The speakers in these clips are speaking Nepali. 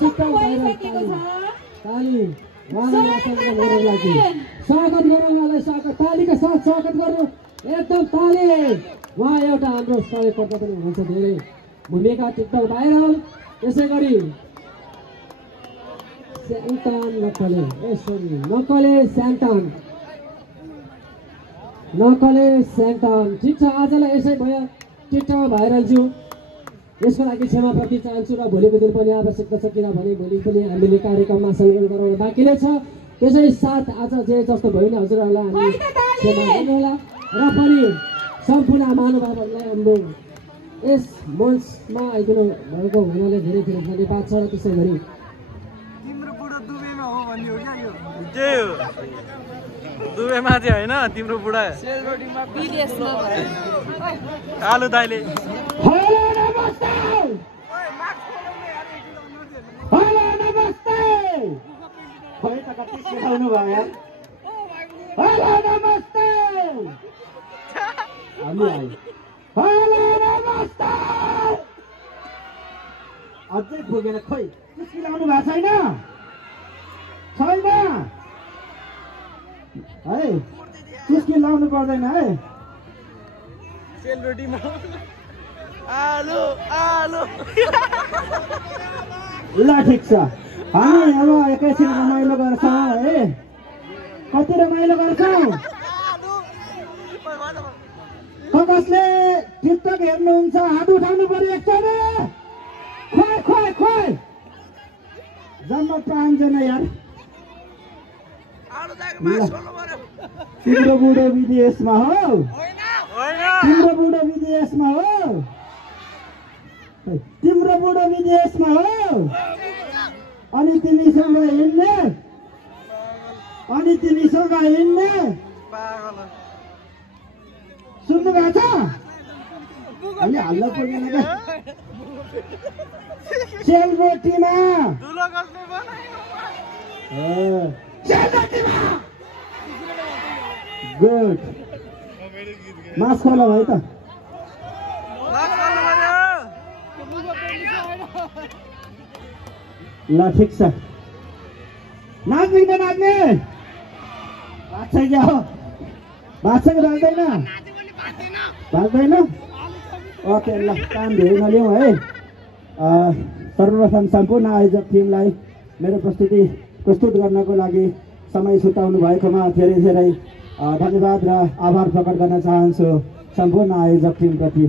टिकटक भाइरल ताली उहाँलाई स्वागत गरौँ उहाँलाई स्वागत तालीका साथ स्वागत गर्नु एकदम ताली। उहाँ एउटा हाम्रो सहयोगकर्ता पनि हुनुहुन्छ धेरै भूमिका टिकटक भाइरल। त्यसै गरी स्यान्टान नक्कले नक्कले स्यान्टान ठिक छ। आजलाई यसै भयो टिकटक भाइरलज्यू। यसको लागि क्षमा प्रति चाहन्छु र भोलिको दिन पनि आवश्यकता छ किनभने भोलि पनि हामीले कार्यक्रममा सङ्कलन गराउन बाँकी नै छ। त्यसै साथ आज जे जस्तो भयो नि हजुरहरूलाई हामी क्षमा गर्नुहोला र पनि सम्पूर्ण महानुभावहरूलाई हाम्रो यस मञ्चमा आइदिनु भएको हुनाले धेरै धेरै धन्यवाद छ। त्यसै गरी तिम्रो बुढो दुबेमा हो भन्ने हो क्या यो त्यही हो दुबेमा चाहिँ होइन तिम्रो बुढा सेलरोटीमा विदेशमा आलु दाइले हेलो नमस्ते हेलो नमस्ते खै त कति सिकाउनु भयो यार। हेलो नमस्ते हामी आयो। हेलो नमस्ते अझै पुगेन खोइ चुस्की लाउनु भएको छैन है चुस्की लाउनु पर्दैन है। सेलरोटीमा आलु आलु ल ठिक छ। हामी अब एकैछिन रमाइलो गर्छौँ है। कति रमाइलो गर्छौँ कसले टिकटक हेर्नुहुन्छ हात उठाउनु पर्यो एकचोटि। खोइ जम्मा 5 जना यार। तिम्रो बुढो विदेशमा हो तिम्रो बुढो विदेशमा हो तिम्रो बुढो विदेशमा हो अनि तिमीसँग हिँड्ने सुन्नु भएको छ अलि हल्ला पुगेन क्या। सेलरोटीमा गुड मास खोला भाइ त ल ठिक छ। नाच्ने बाछा क्या हो बाछा कि बाँच्दैन ओके ल काम धेरै नलिउँ है। सर्वप्रथम सम्पूर्ण आयोजक टिमलाई मेरो प्रस्तुत गर्नको लागि समय छुटाउनु भएकोमा धेरै धेरै धन्यवाद र आभार प्रकट गर्न चाहन्छु सम्पूर्ण आयोजक टिमप्रति।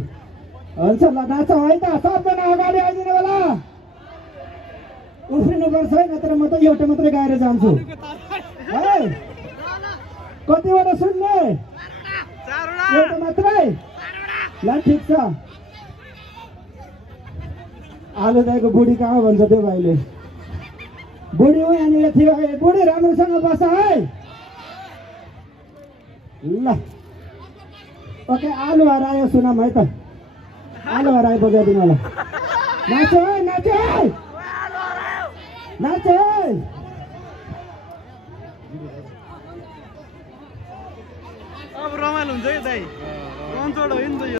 हुन्छ ल नाचौँ है त सबजना अगाडि आइदिनु होला। उफ्रिनुपर्छ है नत्र म त एउटा मात्रै गाएर जान्छु है। कतिवटा सुन्ने एउटा मात्रै ल ठिक छ। आलु दाइको बुढी कहाँ भन्छ त्यो भाइले बुढी हो यहाँनिर थियो। बुढी राम्रोसँग बस है ल ओके। आलु हरायो सुनाम है त आलु हरायो बजाइदिनु होला। नाचो है